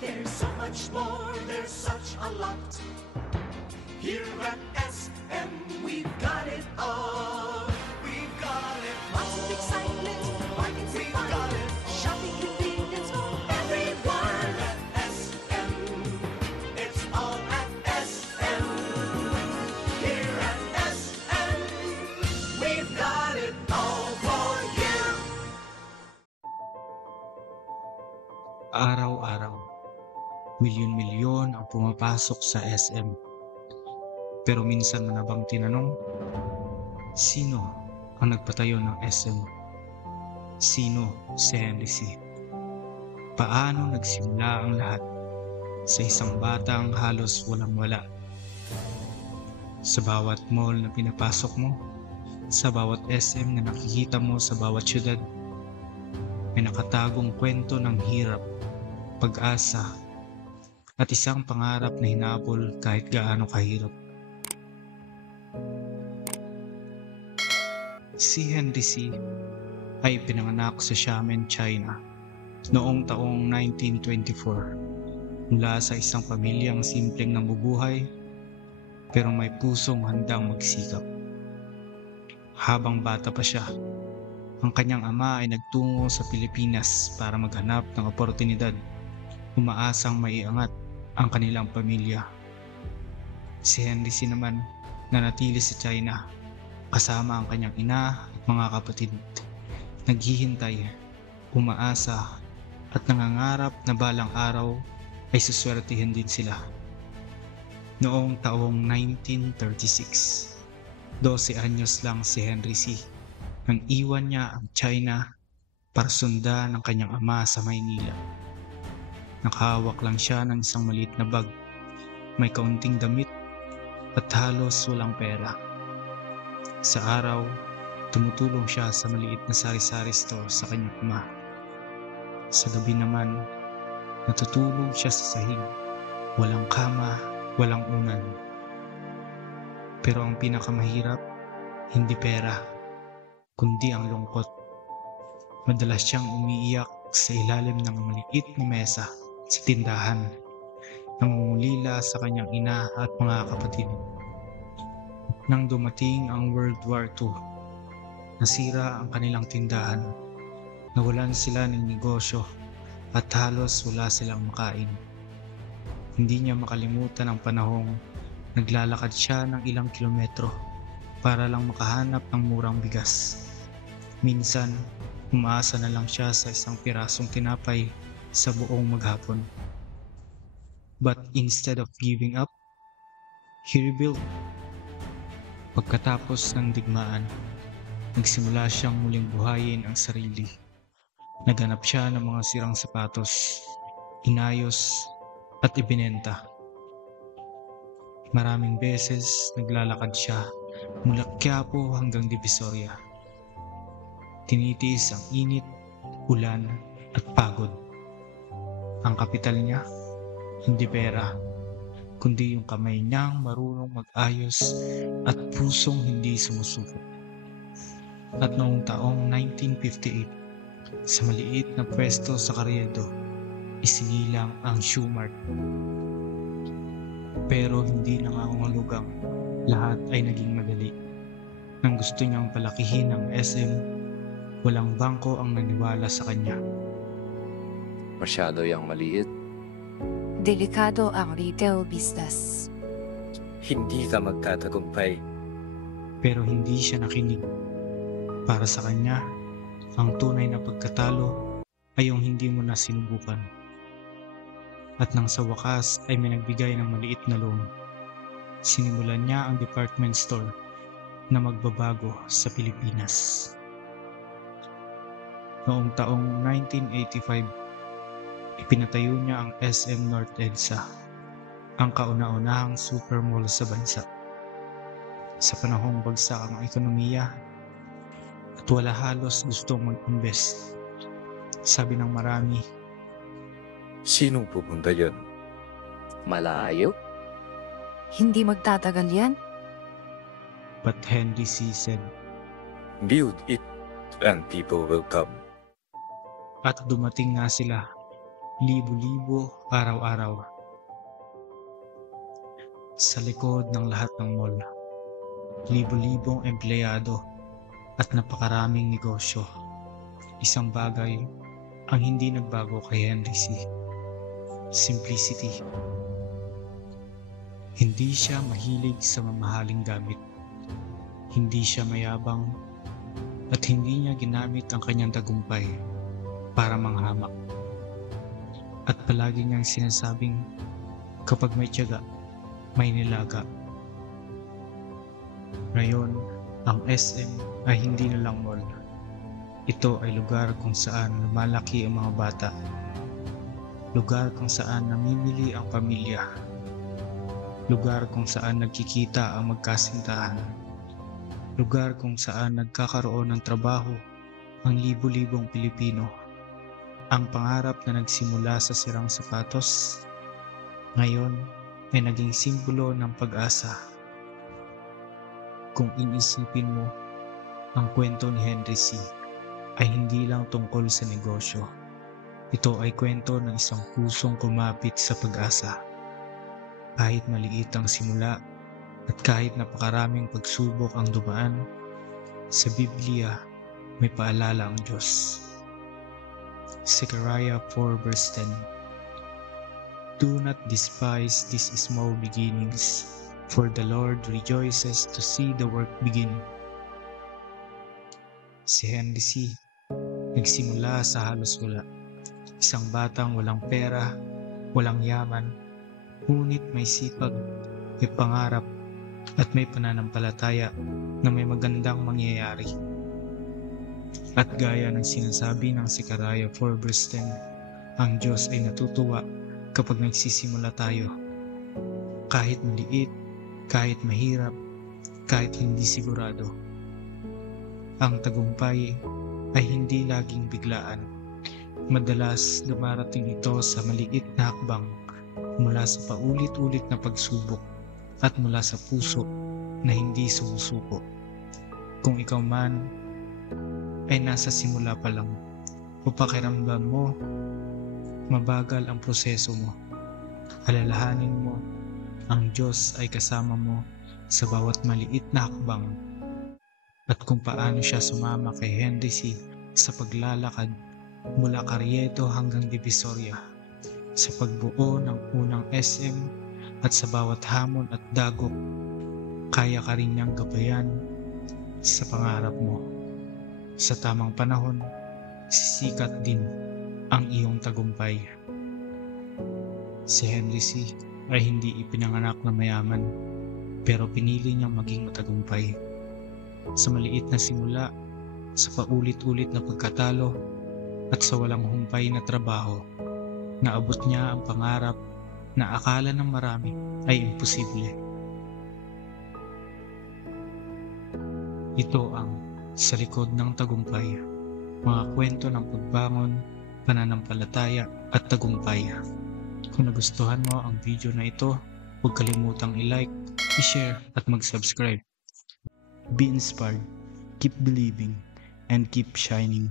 There's so much more, there's such a lot. Here at SM, we've got it all. We've got it all. Lots of excitement, markets and fun. Shopping convenience for everyone. At SM, it's all at SM. Here at SM, we've got it all for you. Araw-araw, milyon-milyon ang pumapasok sa SM. Pero minsan mo na bang tinanong, sino ang nagpatayo ng SM? Sino si Henry C? Paano nagsimula ang lahat sa isang batang halos walang-wala? Sa bawat mall na pinapasok mo, sa bawat SM na nakikita mo sa bawat syudad, may nakatagong kwento ng hirap, pag-asa, at isang pangarap na hinabol kahit gaano kahirap. Si Henry C ay pinanganak sa Xiamen, China noong taong 1924 mula sa isang pamilyang simpleng nambubuhay pero may pusong handang magsikap. Habang bata pa siya, ang kanyang ama ay nagtungo sa Pilipinas para maghanap ng oportunidad, umaasang maiangat ang kanilang pamilya. Si Henry C naman nanatili sa China kasama ang kanyang ina at mga kapatid, naghihintay, umaasa at nangangarap na balang araw ay suswertihin din sila. Noong taong 1936, 12 anyos lang si Henry C nang iwan niya ang China para sundan ng kanyang ama sa Maynila. Nakahawak lang siya ng isang maliit na bag, may kaunting damit at halos walang pera. Sa araw, tumutulong siya sa maliit na sari-sari store sa kanyang ama. Sa gabi naman, natutulog siya sa sahig, walang kama, walang unan. Pero ang pinakamahirap, hindi pera, kundi ang lungkot. Madalas siyang umiiyak sa ilalim ng maliit na mesa sa tindahan, nangungulila sa kanyang ina at mga kapatid. Nang dumating ang World War II, nasira ang kanilang tindahan, nawalan sila ng negosyo at halos wala silang makain. Hindi niya makalimutan ang panahong naglalakad siya ng ilang kilometro para lang makahanap ng murang bigas. Minsan, umaasa na lang siya sa isang pirasong tinapay sa buong maghapon. But instead of giving up, he rebuilt. Pagkatapos ng digmaan, nagsimula siyang muling buhayin ang sarili. Naghanap siya ng mga sirang sapatos, inayos at ibinenta. Maraming beses naglalakad siya mula Quiapo hanggang Divisoria. Tinitiis ang init, ulan at pagod. Ang kapital niya, hindi pera, kundi yung kamay niyang marunong mag-ayos at pusong hindi sumusuko. At noong taong 1958, sa maliit na pwesto sa Carriedo, isinilang ang Shoe Mart. Pero hindi nangangahulugang lahat ay naging madali. Nang gusto niyang palakihin ang SM, walang bangko ang naniwala sa kanya. Masyado yang maliit. Delikado ang retail business. Hindi ka magtatagumpay. Pero hindi siya nakinig. Para sa kanya, ang tunay na pagkatalo ay yung hindi mo na sinubukan. At nang sa wakas ay may nagbigay ng maliit na loan, sinimulan niya ang department store na magbabago sa Pilipinas. Noong taong 1985, ipinatayo niya ang SM North EDSA, ang kauna-unahang supermall sa bansa. Sa panahong bagsak ang ekonomiya at wala halos gustong mag-invest, sabi ng marami, Sinong pupunta yan? Malayo? Hindi magtatagal yan? but Henry C. said, Build it and people will come. at dumating nga sila. libo-libo araw-araw. Sa likod ng lahat ng mall, libo-libong empleyado at napakaraming negosyo. Isang bagay ang hindi nagbago kay Henry C. Simplicity. Hindi siya mahilig sa mamahaling gamit. Hindi siya mayabang at hindi niya ginamit ang kanyang tagumpay para manghamak. At palagi niyang sinasabing kapag may tiyaga, may nilaga. Ngayon, ang SM ay hindi na lang mall. Ito ay lugar kung saan lumalaki ang mga bata. Lugar kung saan namimili ang pamilya. Lugar kung saan nagkikita ang magkasintahan. Lugar kung saan nagkakaroon ng trabaho ang libo-libong Pilipino. Ang pangarap na nagsimula sa sirang sapatos, ngayon ay naging simbolo ng pag-asa. Kung iisipin mo, ang kwento ni Henry C. ay hindi lang tungkol sa negosyo. Ito ay kwento ng isang pusong kumapit sa pag-asa. Kahit maliit ang simula at kahit napakaraming pagsubok ang dumaan, sa Biblia may paalala ang Diyos. Zechariah 4 verse 10. Do not despise these small beginnings, for the Lord rejoices to see the work begin. Si Henry C. nagsimula sa halos wala. Isang batang walang pera, walang yaman, ngunit may sipag, may pangarap, at may pananampalataya na may magandang mangyayari. At gaya ng sinasabi ng Zechariah 4 verse 10, ang Diyos ay natutuwa kapag nagsisimula tayo. Kahit maliit, kahit mahirap, kahit hindi sigurado. Ang tagumpay ay hindi laging biglaan. Madalas dumarating ito sa maliit na hakbang mula sa paulit-ulit na pagsubok at mula sa puso na hindi sumusuko. Kung ikaw man ay nasa simula pa lang o pakiramdam mo mabagal ang proseso mo, alalahanin mo ang Diyos ay kasama mo sa bawat maliit na hakbang. At kung paano siya sumama kay Henry C. sa paglalakad mula Carriedo hanggang Divisoria, sa pagbuo ng unang SM at sa bawat hamon at dagok, kaya ka rin niyang gabayan sa pangarap mo. Sa tamang panahon, sisikat din ang iyong tagumpay. Si Henry C. ay hindi ipinanganak na mayaman, pero pinili niyang maging matagumpay. Sa maliit na simula, sa paulit-ulit na pagkatalo, at sa walang humpay na trabaho, naabot niya ang pangarap na akala ng marami ay imposible. Ito ang Sa Likod ng Tagumpay, mga kwento ng pagbangon, pananampalataya at tagumpay. Kung nagustuhan mo ang video na ito, huwag kalimutang i-like, i-share at mag-subscribe. Be inspired, keep believing, and keep shining.